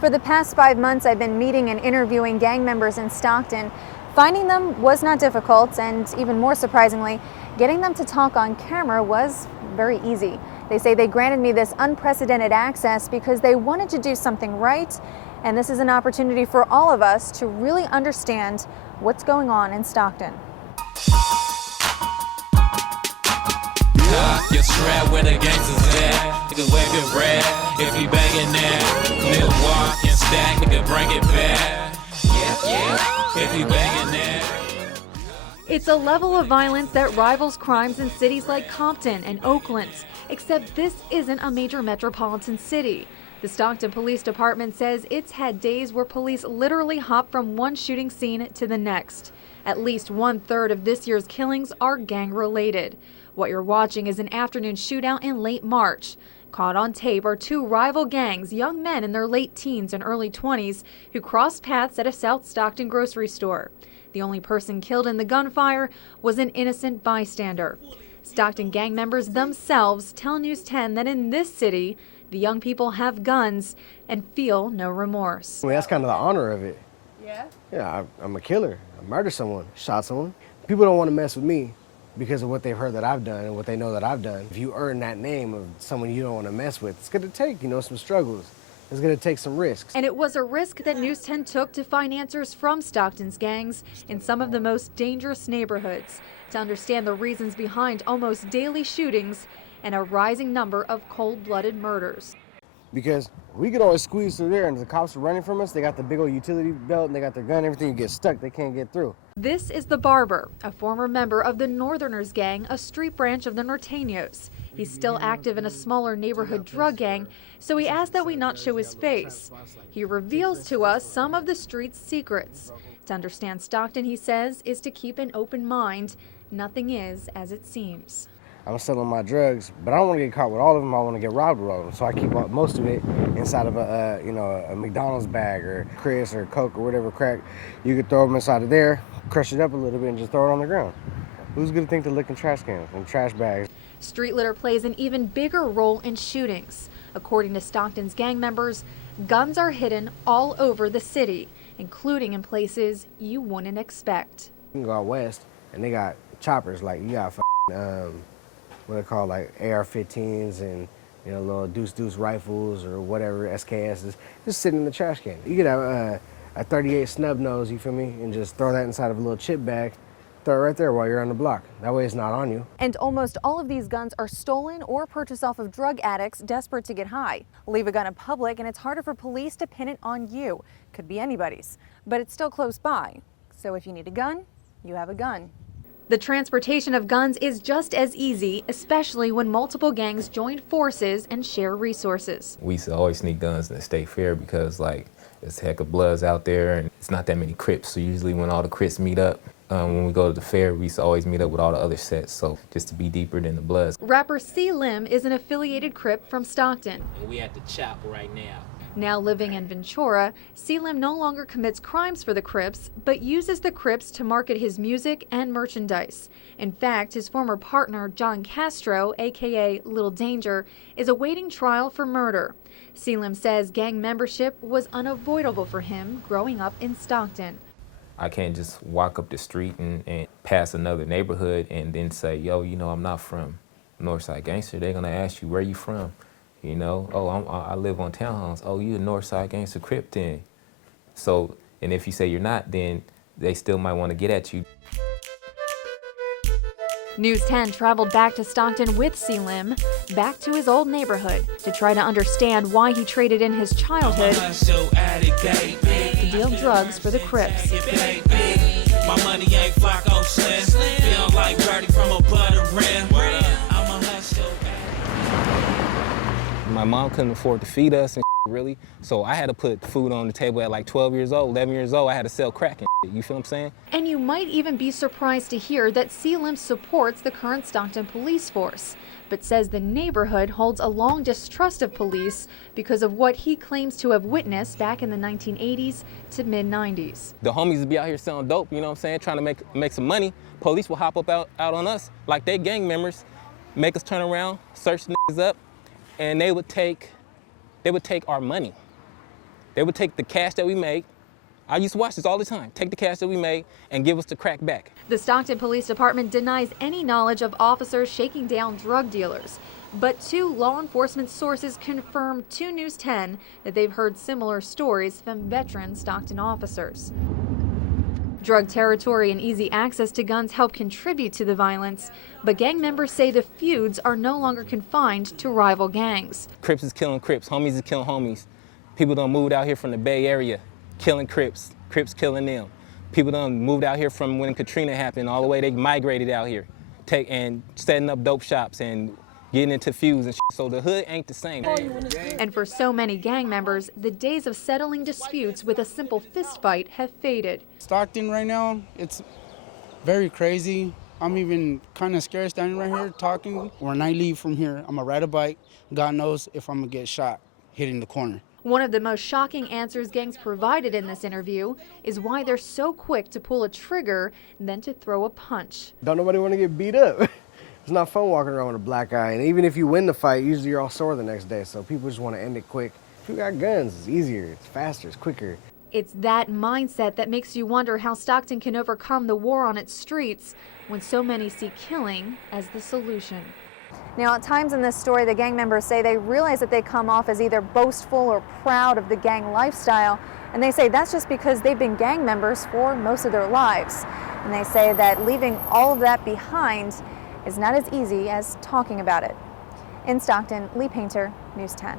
For the past 5 months, I've been meeting and interviewing gang members in Stockton. Finding them was not difficult, and even more surprisingly, getting them to talk on camera was very easy. They say they granted me this unprecedented access because they wanted to do something right, and this is an opportunity for all of us to really understand what's going on in Stockton. You're strapped where the gangsters at. Nigga wave your red if he banging that. Nigga walk and stack, nigga bring it back. Yeah, if he banging that. It's a level of violence that rivals crimes in cities like Compton and Oakland, except this isn't a major metropolitan city. The Stockton Police Department says it's had days where police literally hop from one shooting scene to the next. At least 1/3 of this year's killings are gang-related. What you're watching is an afternoon shootout in late March. Caught on tape are two rival gangs, young men in their late teens and early 20s, who crossed paths at a South Stockton grocery store. The only person killed in the gunfire was an innocent bystander. Stockton gang members themselves tell News 10 that in this city, the young people have guns and feel no remorse. I mean, that's kind of the honor of it. Yeah? Yeah, I'm a killer. I murdered someone, shot someone. People don't want to mess with me because of what they've heard that I've done and what they know that I've done. If you earn that name of someone you don't want to mess with, it's going to take, some struggles. It's going to take some risks. And it was a risk that News 10 took to find answers from Stockton's gangs in some of the most dangerous neighborhoods, to understand the reasons behind almost daily shootings and a rising number of cold-blooded murders. Because we could always squeeze through there and the cops are running from us. They got the big old utility belt and they got their gun, everything. You get stuck, they can't get through. This is the Barber, a former member of the Northerners gang, a street branch of the Norteños. He's still active in a smaller neighborhood drug gang, so he asked that we not show his face. He reveals to us some of the street's secrets. To understand Stockton, he says, is to keep an open mind. Nothing is as it seems. I'm selling my drugs, but I don't want to get caught with all of them. I want to get robbed with all of them. So I keep most of it inside of a McDonald's bag or Chris or Coke or whatever crack. You could throw them inside of there, crush it up a little bit, and just throw it on the ground. Who's going to think to look in trash cans and trash bags? Street litter plays an even bigger role in shootings. According to Stockton's gang members, guns are hidden all over the city, including in places you wouldn't expect. You can go out west, and they got choppers. Like, you got what they call like AR-15s and little deuce rifles or whatever, SKSs, just sitting in the trash can. You could have a 38 snub nose, you feel me, and just throw that inside of a little chip bag, throw it right there while you're on the block. That way it's not on you. And almost all of these guns are stolen or purchased off of drug addicts desperate to get high. Leave a gun in public and it's harder for police to pin it on you. Could be anybody's, but it's still close by. So if you need a gun, you have a gun. The transportation of guns is just as easy, especially when multiple gangs join forces and share resources. We used to always sneak guns in the state fair because there's a heck of bloods out there and it's not that many Crips. So usually when all the Crips meet up, when we go to the fair, we used to always meet up with all the other sets, so just to be deeper than the bloods. Rapper C-Lim is an affiliated Crip from Stockton. We at the chapel right now. Now living in Ventura, C-Lim no longer commits crimes for the Crips, but uses the Crips to market his music and merchandise. In fact, his former partner, John Castro, aka Little Danger, is awaiting trial for murder. C-Lim says gang membership was unavoidable for him growing up in Stockton. I can't just walk up the street and pass another neighborhood and then say, yo, I'm not from Northside Gangster. They're gonna ask you, where you from? I live on townhomes. Oh, you a Northside Gangster Crip then. So, and if you say you're not, then they still might want to get at you. News 10 traveled back to Stockton with C-Lim, back to his old neighborhood, to try to understand why he traded in his childhood to deal drugs for the Crips. My money ain't Flacco Slim. Feeling like Birdie from a butter rim. I'm a hustler. My mom couldn't afford to feed us and really, so I had to put food on the table at like 12 years old, 11 years old. I had to sell crack and you feel what I'm saying? And you might even be surprised to hear that C-Lim supports the current Stockton police force, but says the neighborhood holds a long distrust of police because of what he claims to have witnessed back in the 1980s to mid-90s. The homies would be out here selling dope, you know what I'm saying, trying to make some money. Police will hop up out on us like they gang members, make us turn around, search niggas up, and they would take our money. They would take the cash that we make. I used to watch this all the time. Take the cash that we made and give us the crack back. The Stockton Police Department denies any knowledge of officers shaking down drug dealers. But 2 law enforcement sources confirm to News 10 that they've heard similar stories from veteran Stockton officers. Drug territory and easy access to guns help contribute to the violence, but gang members say the feuds are no longer confined to rival gangs. Crips is killing Crips, homies is killing homies. People done moved out here from the Bay Area, killing Crips, Crips killing them. People done moved out here from when Katrina happened, all the way they migrated out here, and setting up dope shops and getting into feuds and shit. So the hood ain't the same. And for so many gang members, the days of settling disputes with a simple fist fight have faded. Stockton right now, it's very crazy. I'm even kind of scared standing right here talking. When I leave from here, I'm gonna ride a bike. God knows if I'm gonna get shot hitting the corner. One of the most shocking answers gangs provided in this interview is why they're so quick to pull a trigger than to throw a punch. Don't nobody want to get beat up. It's not fun walking around with a black eye, and even if you win the fight, usually you're all sore the next day, so people just want to end it quick. If you got guns, it's easier, it's faster, it's quicker. It's that mindset that makes you wonder how Stockton can overcome the war on its streets when so many see killing as the solution. Now, at times in this story, the gang members say they realize that they come off as either boastful or proud of the gang lifestyle, and they say that's just because they've been gang members for most of their lives. And they say that leaving all of that behind is not as easy as talking about it. In Stockton, Lee Paynter, News 10.